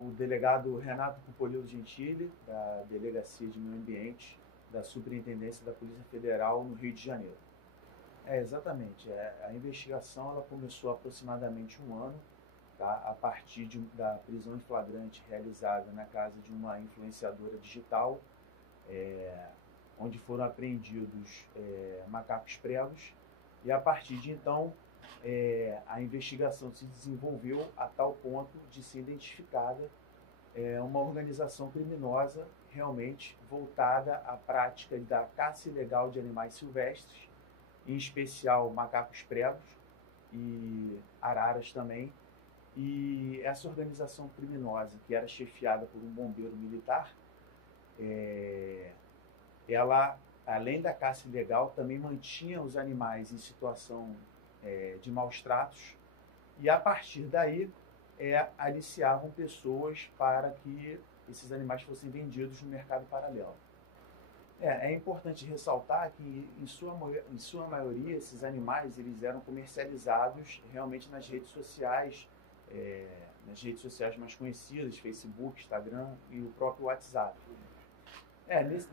O delegado Renato Cupolilo Gentili, da Delegacia de Meio Ambiente, da Superintendência da Polícia Federal no Rio de Janeiro. Exatamente. A investigação ela começou há aproximadamente um ano, tá, a partir da prisão em flagrante realizada na casa de uma influenciadora digital, onde foram apreendidos macacos pregos, e a partir de então a investigação se desenvolveu a tal ponto de ser identificada uma organização criminosa realmente voltada à prática da caça ilegal de animais silvestres, em especial macacos pregos e araras também. E essa organização criminosa, que era chefiada por um bombeiro militar, ela, além da caça ilegal, também mantinha os animais em situação de maus tratos, e a partir daí aliciavam pessoas para que esses animais fossem vendidos no mercado paralelo. É importante ressaltar que, em sua maioria, esses animais eles eram comercializados realmente nas redes sociais mais conhecidas, Facebook, Instagram e o próprio WhatsApp.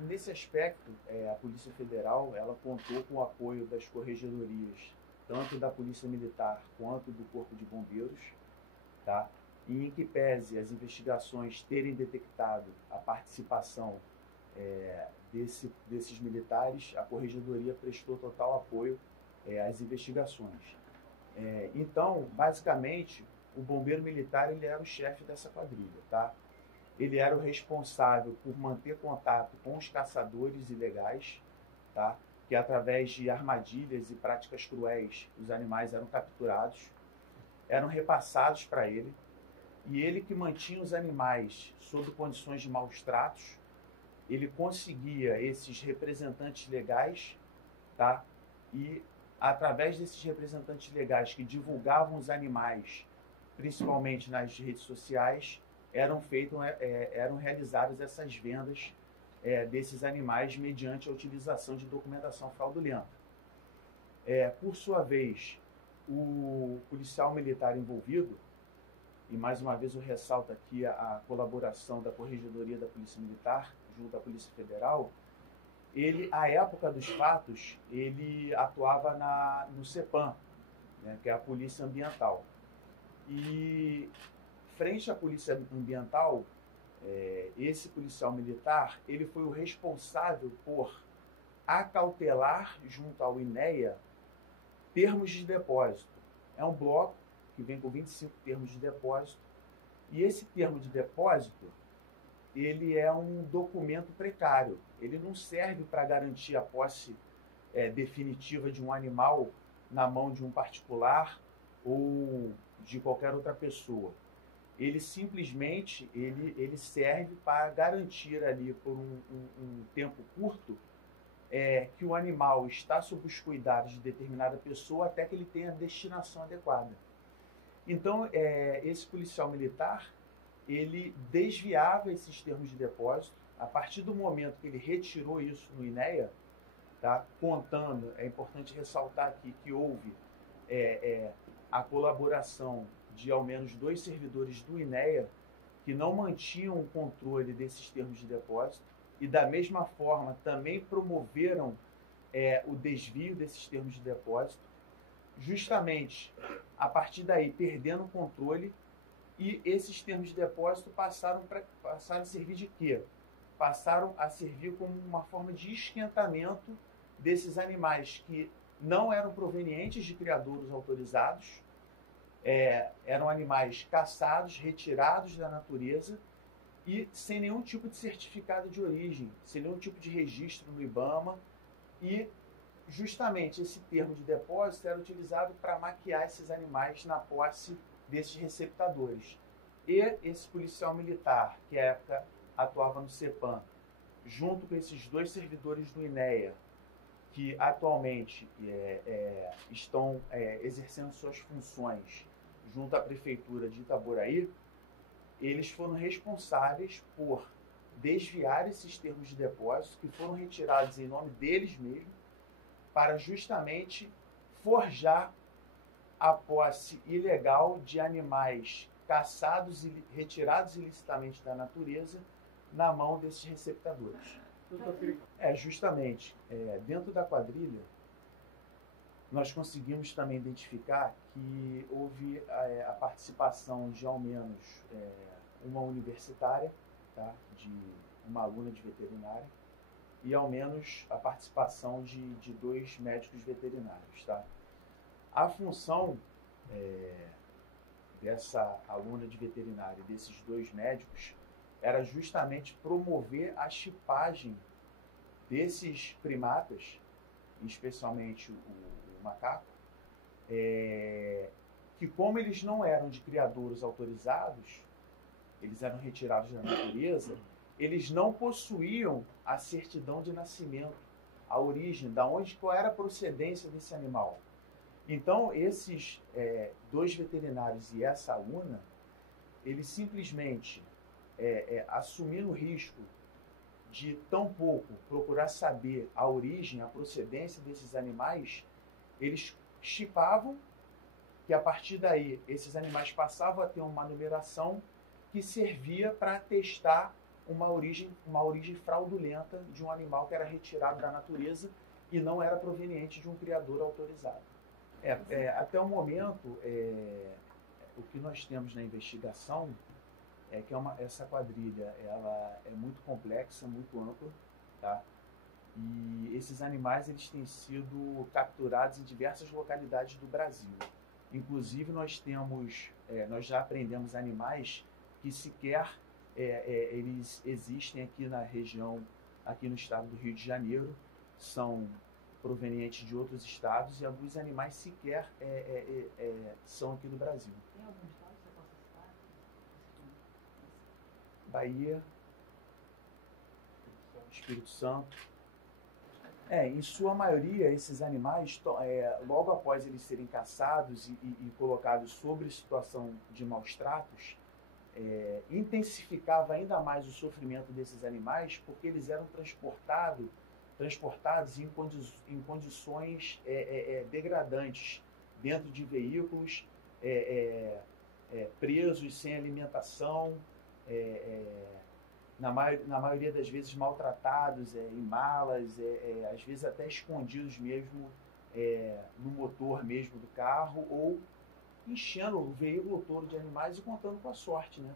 Nesse aspecto, a Polícia Federal ela contou com o apoio das corregedorias, tanto da Polícia Militar quanto do Corpo de Bombeiros, tá? E em que pese as investigações terem detectado a participação desses militares, a Corregedoria prestou total apoio às investigações. Então, basicamente, o bombeiro militar ele era o chefe dessa quadrilha, tá? Ele era o responsável por manter contato com os caçadores ilegais, tá? Que através de armadilhas e práticas cruéis, os animais eram capturados, eram repassados para ele, e ele que mantinha os animais sob condições de maus tratos, ele conseguia esses representantes legais, tá? E através desses representantes legais que divulgavam os animais, principalmente nas redes sociais, eram realizadas essas vendas desses animais mediante a utilização de documentação fraudulenta. Por sua vez, o policial militar envolvido, e mais uma vez eu ressalto aqui a colaboração da Corregedoria da Polícia Militar junto à Polícia Federal, ele, à época dos fatos, ele atuava no CEPAM, né, que é a Polícia Ambiental. E frente à Polícia Ambiental, esse policial militar, ele foi o responsável por acautelar junto ao INEA termos de depósito. É um bloco que vem com 25 termos de depósito, e esse termo de depósito, ele é um documento precário. Ele não serve para garantir a posse definitiva de um animal na mão de um particular ou de qualquer outra pessoa. Ele simplesmente ele serve para garantir ali por um tempo curto que o animal está sob os cuidados de determinada pessoa até que ele tenha a destinação adequada. Então, esse policial militar, ele desviava esses termos de depósito. A partir do momento que ele retirou isso no INEA, tá? Contando, é importante ressaltar aqui que houve a colaboração de ao menos 2 servidores do INEA que não mantinham o controle desses termos de depósito e, da mesma forma, também promoveram o desvio desses termos de depósito, justamente a partir daí perdendo o controle, e esses termos de depósito passaram a servir de quê? Passaram a servir como uma forma de esquentamento desses animais que não eram provenientes de criadouros autorizados, eram animais caçados, retirados da natureza e sem nenhum tipo de certificado de origem, sem nenhum tipo de registro no IBAMA, e justamente esse termo de depósito era utilizado para maquiar esses animais na posse desses receptadores. E esse policial militar, que à época atuava no CEPAM, junto com esses 2 servidores do INEA, que atualmente estão exercendo suas funções junto à Prefeitura de Itaboraí, eles foram responsáveis por desviar esses termos de depósito, que foram retirados em nome deles mesmos, para justamente forjar a posse ilegal de animais caçados e retirados ilicitamente da natureza na mão desses receptadores. Justamente, dentro da quadrilha, nós conseguimos também identificar que houve a participação de ao menos uma universitária, tá, de uma aluna de veterinária, e ao menos a participação de 2 médicos veterinários. Tá? A função dessa aluna de veterinária e desses 2 médicos era justamente promover a chipagem desses primatas, especialmente o macaco, que como eles não eram de criadouros autorizados, eles eram retirados da natureza, eles não possuíam a certidão de nascimento, a origem, qual era a procedência desse animal. Então, esses 2 veterinários e essa aluna, eles simplesmente, assumindo o risco de tão pouco procurar saber a origem, a procedência desses animais, eles chipavam, que a partir daí esses animais passavam a ter uma numeração que servia para atestar uma origem fraudulenta de um animal que era retirado da natureza e não era proveniente de um criador autorizado. Até o momento, o que nós temos na investigação é que essa quadrilha ela é muito complexa, muito ampla, tá? E esses animais eles têm sido capturados em diversas localidades do Brasil. Inclusive nós já apreendemos animais que sequer eles existem aqui na região, aqui no estado do Rio de Janeiro, são provenientes de outros estados e alguns animais sequer são aqui do Brasil. Tem algum estado que você possa citar? Bahia, Espírito Santo. Em sua maioria, esses animais, logo após eles serem caçados e colocados sob situação de maus tratos, intensificava ainda mais o sofrimento desses animais, porque eles eram transportados em condições degradantes, dentro de veículos, presos, sem alimentação, na maioria das vezes maltratados, em malas, às vezes até escondidos mesmo no motor mesmo do carro, ou enchendo o veículo todo de animais e contando com a sorte, né?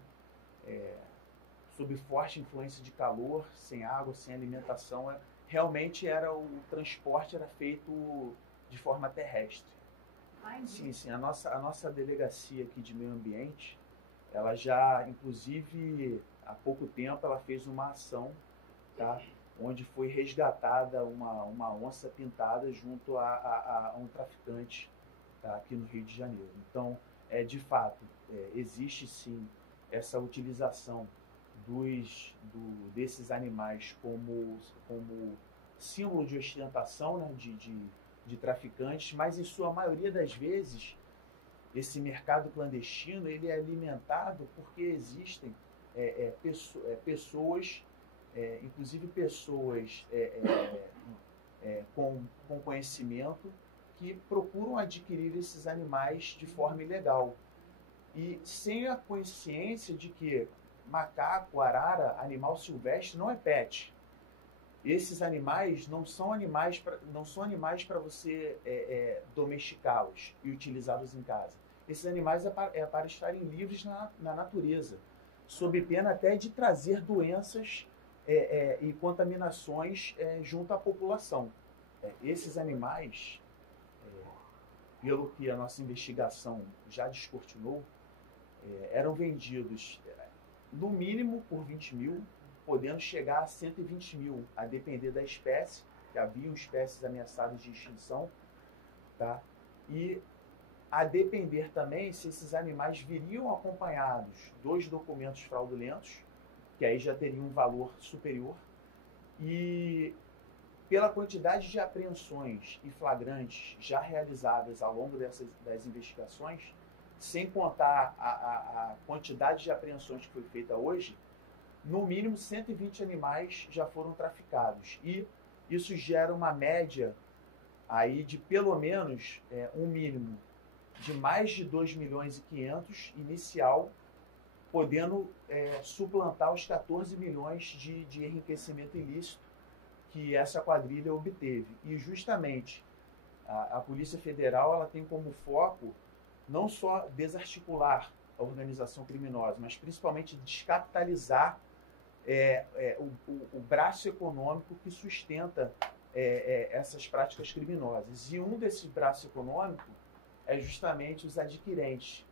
Sob forte influência de calor, sem água, sem alimentação, realmente o transporte era feito de forma terrestre. Sim, a nossa delegacia aqui de meio ambiente, ela já, inclusive, há pouco tempo, ela fez uma ação, tá? Onde foi resgatada uma onça pintada junto a um traficante, tá? Aqui no Rio de Janeiro. Então, de fato, existe sim essa utilização desses animais como símbolo de ostentação, né? de traficantes, mas em sua maioria das vezes esse mercado clandestino ele é alimentado porque existem pessoas, inclusive pessoas com conhecimento, que procuram adquirir esses animais de forma ilegal e sem a consciência de que macaco, arara, animal silvestre não é pet. Esses animais não são animais para você domesticá-los e utilizá-los em casa. Esses animais é para estarem livres na natureza, sob pena até de trazer doenças e contaminações junto à população. Esses animais, pelo que a nossa investigação já descortinou, eram vendidos no mínimo por 20 mil, podendo chegar a 120 mil, a depender da espécie, que haviam espécies ameaçadas de extinção, tá? E a depender também se esses animais viriam acompanhados dos documentos fraudulentos, que aí já teriam um valor superior, e pela quantidade de apreensões e flagrantes já realizadas ao longo das investigações, sem contar a quantidade de apreensões que foi feita hoje, no mínimo 120 animais já foram traficados. E isso gera uma média aí de pelo menos um mínimo de mais de 2 milhões e 500 inicial podendo suplantar os 14 milhões de enriquecimento ilícito que essa quadrilha obteve. E justamente a Polícia Federal ela tem como foco não só desarticular a organização criminosa, mas principalmente descapitalizar o braço econômico que sustenta essas práticas criminosas. E um desses braços econômicos é justamente os adquirentes,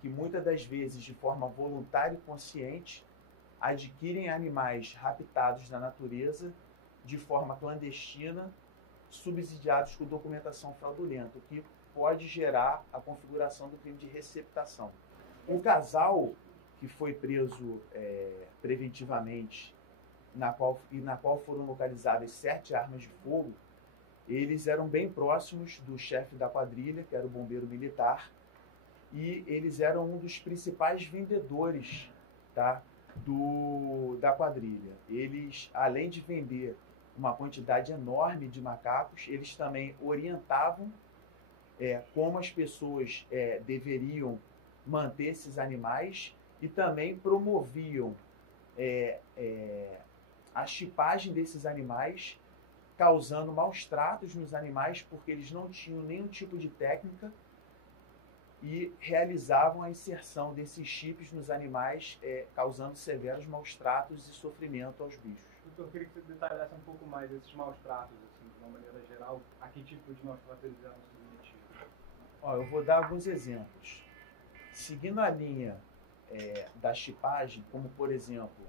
que muitas das vezes, de forma voluntária e consciente, adquirem animais raptados da natureza de forma clandestina, subsidiados com documentação fraudulenta, o que pode gerar a configuração do crime de receptação. O casal que foi preso preventivamente, na qual foram localizadas 7 armas de fogo, eles eram bem próximos do chefe da quadrilha, que era o bombeiro militar, e eles eram um dos principais vendedores, tá, da quadrilha. Eles, além de vender uma quantidade enorme de macacos, eles também orientavam como as pessoas deveriam manter esses animais e também promoviam a chipagem desses animais, causando maus tratos nos animais, porque eles não tinham nenhum tipo de técnica e realizavam a inserção desses chips nos animais, causando severos maus tratos e sofrimento aos bichos. Então, eu queria que você detalhasse um pouco mais esses maus tratos, assim, de uma maneira geral, a que tipo de maus tratos eles eram submetidos. Eu vou dar alguns exemplos. Seguindo a linha da chipagem, como por exemplo,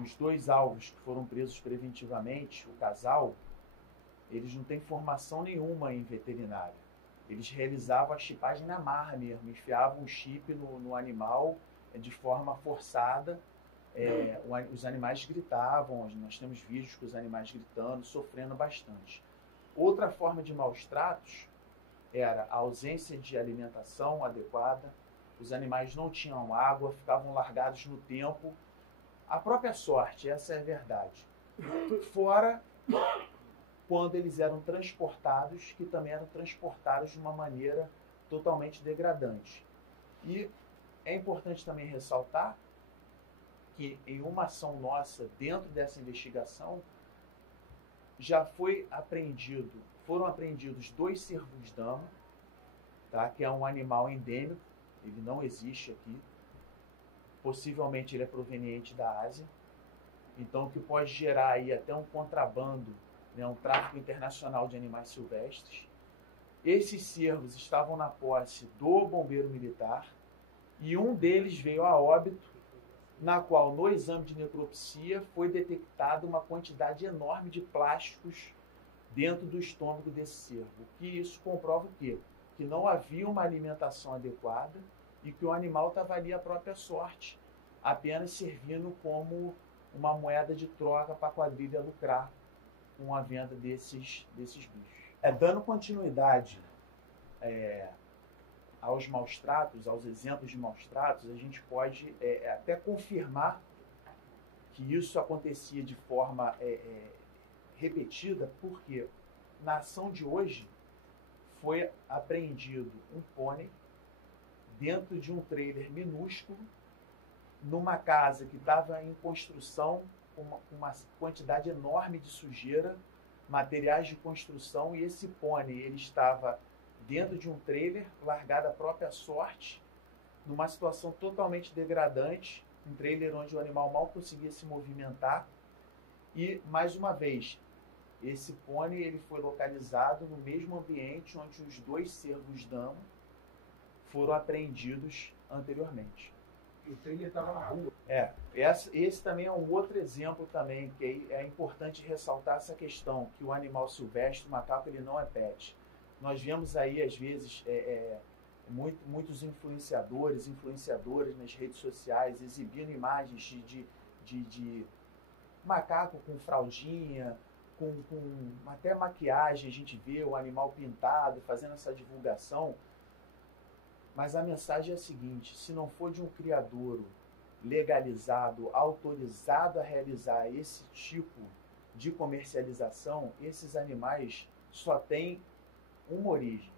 os 2 alvos que foram presos preventivamente, o casal, eles não têm formação nenhuma em veterinária. Eles realizavam a chipagem na marra mesmo, enfiavam um chip no animal de forma forçada. Os animais gritavam, nós temos vídeos com os animais gritando, sofrendo bastante. Outra forma de maus tratos era a ausência de alimentação adequada, os animais não tinham água, ficavam largados no tempo. A própria sorte, essa é a verdade. Fora quando eles eram transportados, que também eram transportados de uma maneira totalmente degradante. E é importante também ressaltar que em uma ação nossa, dentro dessa investigação, foram apreendidos 2 cervos-dama, tá? Que é um animal endêmico, ele não existe aqui. Possivelmente ele é proveniente da Ásia, então o que pode gerar aí até um contrabando, né, um tráfico internacional de animais silvestres. Esses cervos estavam na posse do bombeiro militar e um deles veio a óbito, na qual no exame de necropsia foi detectada uma quantidade enorme de plásticos dentro do estômago desse cervo. Que isso comprova o quê? Que não havia uma alimentação adequada e que o animal estava ali à própria sorte, apenas servindo como uma moeda de troca para a quadrilha lucrar com a venda desses bichos. Dando continuidade aos maus tratos, aos exemplos de maus tratos, a gente pode até confirmar que isso acontecia de forma repetida, porque na ação de hoje foi apreendido um pônei dentro de um trailer minúsculo, numa casa que estava em construção, com uma quantidade enorme de sujeira, materiais de construção, e esse pônei ele estava dentro de um trailer, largado à própria sorte, numa situação totalmente degradante, um trailer onde o animal mal conseguia se movimentar. E, mais uma vez, esse pônei ele foi localizado no mesmo ambiente onde os 2 cervos-dama foram apreendidos anteriormente. O trailer estava na rua. Esse também é um outro exemplo também, que é importante ressaltar essa questão, que o animal silvestre, o macaco, ele não é pet. Nós vemos aí, às vezes, muitos influenciadoras nas redes sociais exibindo imagens de macaco com fraldinha, com até maquiagem, a gente vê o animal pintado, fazendo essa divulgação. Mas a mensagem é a seguinte: se não for de um criadouro legalizado, autorizado a realizar esse tipo de comercialização, esses animais só têm uma origem: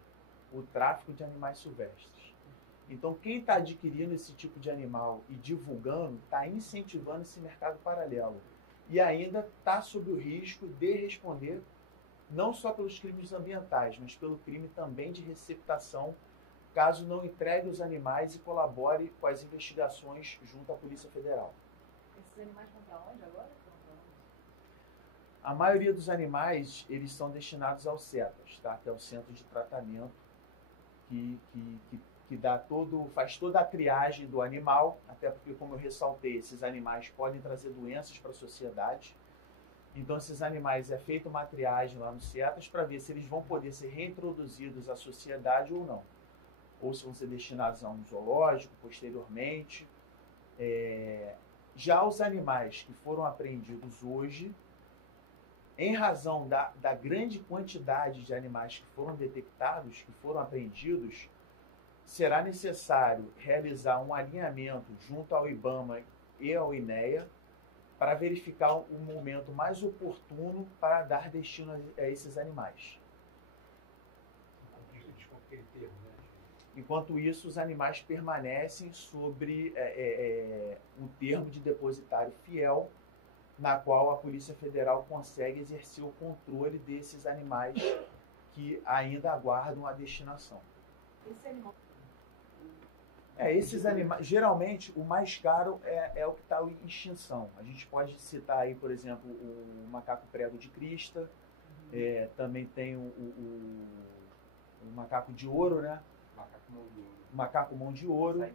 o tráfico de animais silvestres. Então, quem está adquirindo esse tipo de animal e divulgando, está incentivando esse mercado paralelo. E ainda está sob o risco de responder não só pelos crimes ambientais, mas pelo crime também de receptação, caso não entregue os animais e colabore com as investigações junto à Polícia Federal. Esses animais vão para onde agora? A maioria dos animais, eles são destinados ao CETAS, tá? Que é o Centro de Tratamento, que faz toda a triagem do animal, até porque, como eu ressaltei, esses animais podem trazer doenças para a sociedade. Então, esses animais é feita uma triagem lá no CETAS para ver se eles vão poder ser reintroduzidos à sociedade ou não. Ou se vão ser destinados a um zoológico posteriormente. Já os animais que foram apreendidos hoje, em razão da grande quantidade de animais que foram detectados, que foram apreendidos, será necessário realizar um alinhamento junto ao IBAMA e ao INEA para verificar o momento mais oportuno para dar destino a esses animais. Enquanto isso, os animais permanecem sobre um termo de depositário fiel, na qual a Polícia Federal consegue exercer o controle desses animais que ainda aguardam a destinação. Esse animal... Esses animais, geralmente, o mais caro é o que está em extinção. A gente pode citar aí, por exemplo, o macaco prego de crista, também tem o macaco de ouro, né? Macaco mão de ouro,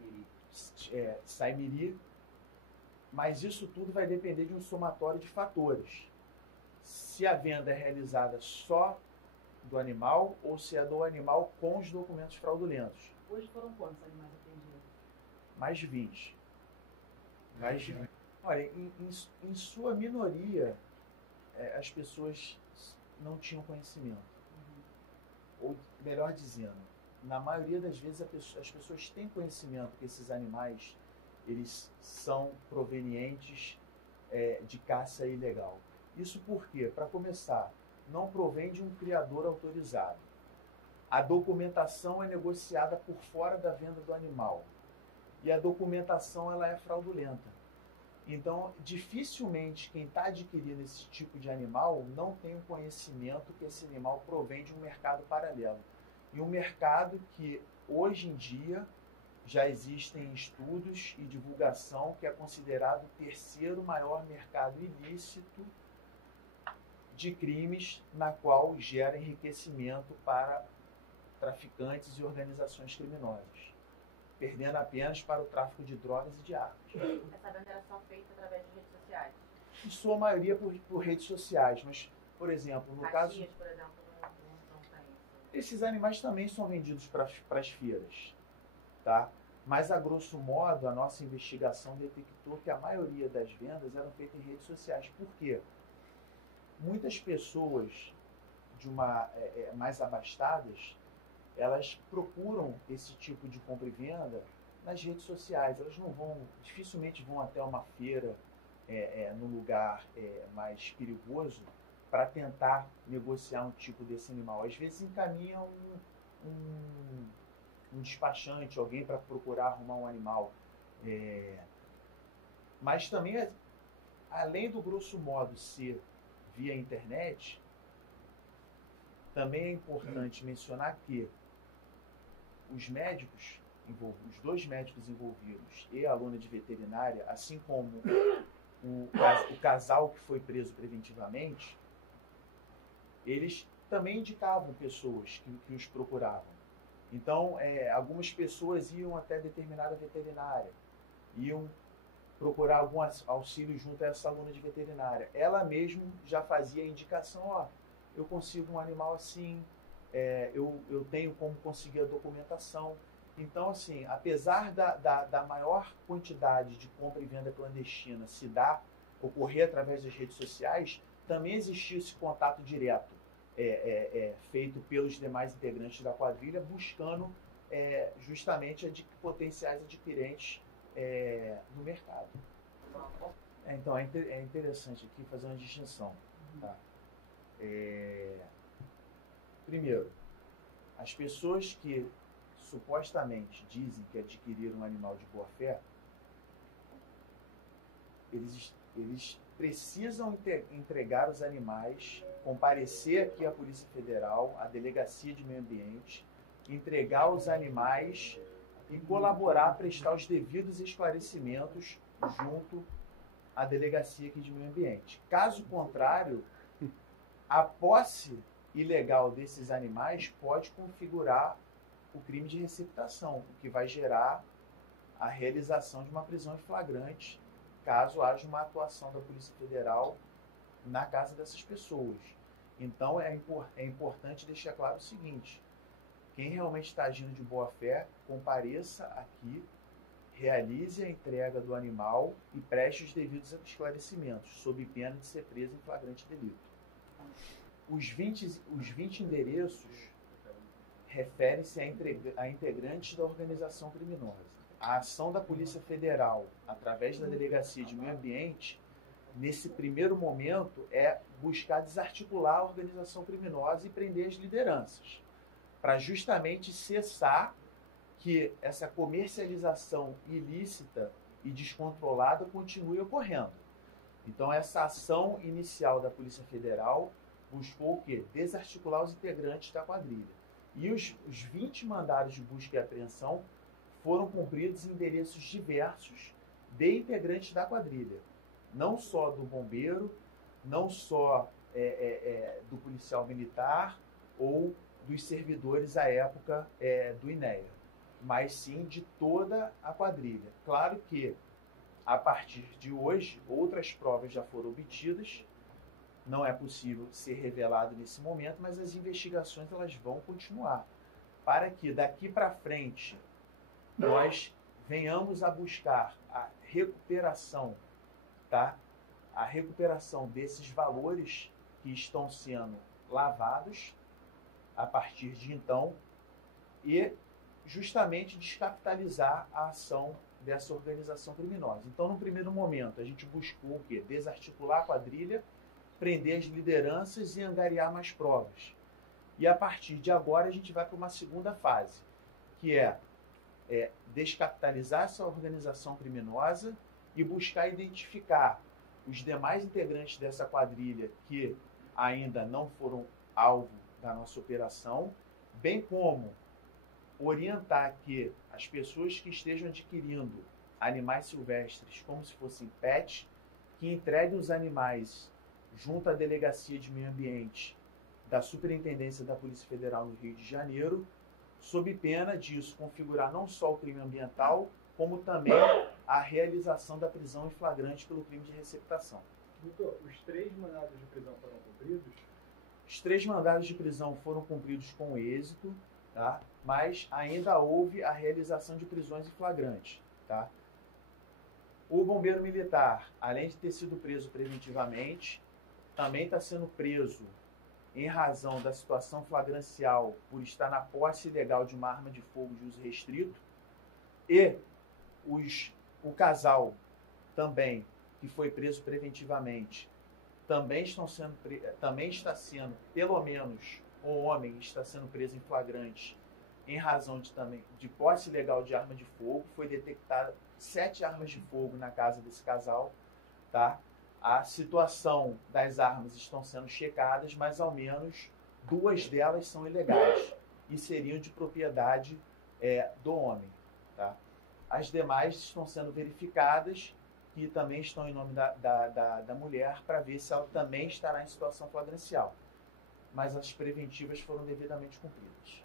saimiri. Mas isso tudo vai depender de um somatório de fatores. Se a venda é realizada só do animal ou se é do animal com os documentos fraudulentos. Hoje foram quantos animais apreendidos? Mais de 20. Mais de 20. Olha, em sua minoria, as pessoas não tinham conhecimento. Ou, melhor dizendo, na maioria das vezes as pessoas têm conhecimento que esses animais eles são provenientes de caça ilegal. Isso porque, para começar, não provém de um criador autorizado. A documentação é negociada por fora da venda do animal. E a documentação ela é fraudulenta. Então, dificilmente quem está adquirindo esse tipo de animal não tem o conhecimento que esse animal provém de um mercado paralelo. E um mercado que, hoje em dia, já existem estudos e divulgação que é considerado o terceiro maior mercado ilícito de crimes, na qual gera enriquecimento para traficantes e organizações criminosas, perdendo apenas para o tráfico de drogas e de armas. Essa venda era só feita através de redes sociais? Em sua maioria por redes sociais, mas, por exemplo, no caso... Por exemplo, não tem. Esses animais também são vendidos para as feiras, tá? Mas, a grosso modo, a nossa investigação detectou que a maioria das vendas eram feitas em redes sociais. Por quê? Muitas pessoas mais abastadas, elas procuram esse tipo de compra e venda nas redes sociais. Elas dificilmente vão até uma feira no lugar mais perigoso para tentar negociar um tipo desse animal. Às vezes encaminham um despachante, alguém para procurar arrumar um animal. Mas também, além do grosso modo ser via internet, também é importante mencionar que os médicos, os dois médicos envolvidos e a aluna de veterinária, assim como o casal que foi preso preventivamente, eles também indicavam pessoas que os procuravam. Então, algumas pessoas iam até determinada veterinária, iam procurar algum auxílio junto a essa aluna de veterinária. Ela mesma já fazia a indicação, eu consigo um animal assim, eu tenho como conseguir a documentação. Então, assim, apesar da maior quantidade de compra e venda clandestina ocorrer através das redes sociais, também existia esse contato direto, feito pelos demais integrantes da quadrilha, buscando justamente potenciais adquirentes no mercado. Então, é interessante aqui fazer uma distinção. Tá? Primeiro, as pessoas que supostamente dizem que adquiriram um animal de boa fé, eles precisam entregar os animais, comparecer aqui à Polícia Federal, à Delegacia de Meio Ambiente, entregar os animais e colaborar, prestar os devidos esclarecimentos junto à Delegacia aqui de Meio Ambiente. Caso contrário, a posse ilegal desses animais pode configurar o crime de receptação, o que vai gerar a realização de uma prisão em flagrante, caso haja uma atuação da Polícia Federal na casa dessas pessoas. Então, é importante deixar claro o seguinte: quem realmente está agindo de boa fé, compareça aqui, realize a entrega do animal e preste os devidos esclarecimentos, sob pena de ser preso em flagrante delito. Os 20 endereços referem-se a integrantes da organização criminosa. A ação da Polícia Federal, através da Delegacia de Meio Ambiente, nesse primeiro momento, é buscar desarticular a organização criminosa e prender as lideranças, para justamente cessar que essa comercialização ilícita e descontrolada continue ocorrendo. Então, essa ação inicial da Polícia Federal buscou o quê? Desarticular os integrantes da quadrilha. E os 20 mandados de busca e apreensão foram cumpridos em endereços diversos de integrantes da quadrilha. Não só do bombeiro, não só do policial militar ou dos servidores à época do INEA, mas sim de toda a quadrilha. Claro que, a partir de hoje, outras provas já foram obtidas, não é possível ser revelado nesse momento, mas as investigações elas vão continuar, para que daqui para frente nós venhamos a buscar a recuperação, tá? A recuperação desses valores que estão sendo lavados a partir de então e justamente descapitalizar a ação dessa organização criminosa. Então, no primeiro momento, a gente buscou o quê? Desarticular a quadrilha, prender as lideranças e angariar mais provas. E a partir de agora a gente vai para uma segunda fase, que é descapitalizar essa organização criminosa e buscar identificar os demais integrantes dessa quadrilha que ainda não foram alvo da nossa operação, bem como orientar que as pessoas que estejam adquirindo animais silvestres como se fossem pets, que entreguem os animais junto à Delegacia de Meio Ambiente da Superintendência da Polícia Federal no Rio de Janeiro, sob pena disso configurar não só o crime ambiental, como também a realização da prisão em flagrante pelo crime de receptação. Doutor, os 3 mandados de prisão foram cumpridos? Os 3 mandados de prisão foram cumpridos com êxito, tá? Mas ainda houve a realização de prisões em flagrante. Tá? O bombeiro militar, além de ter sido preso preventivamente, também está sendo preso em razão da situação flagrancial por estar na posse ilegal de uma arma de fogo de uso restrito, e o casal também, que foi preso preventivamente, também está sendo, pelo menos, o homem está sendo preso em flagrante em razão de posse ilegal de arma de fogo. Foi detectada 7 armas de fogo na casa desse casal, tá? A situação das armas estão sendo checadas, mas ao menos 2 delas são ilegais e seriam de propriedade do homem, tá? As demais estão sendo verificadas e também estão em nome da mulher, para ver se ela também estará em situação flagrancial. Mas as preventivas foram devidamente cumpridas.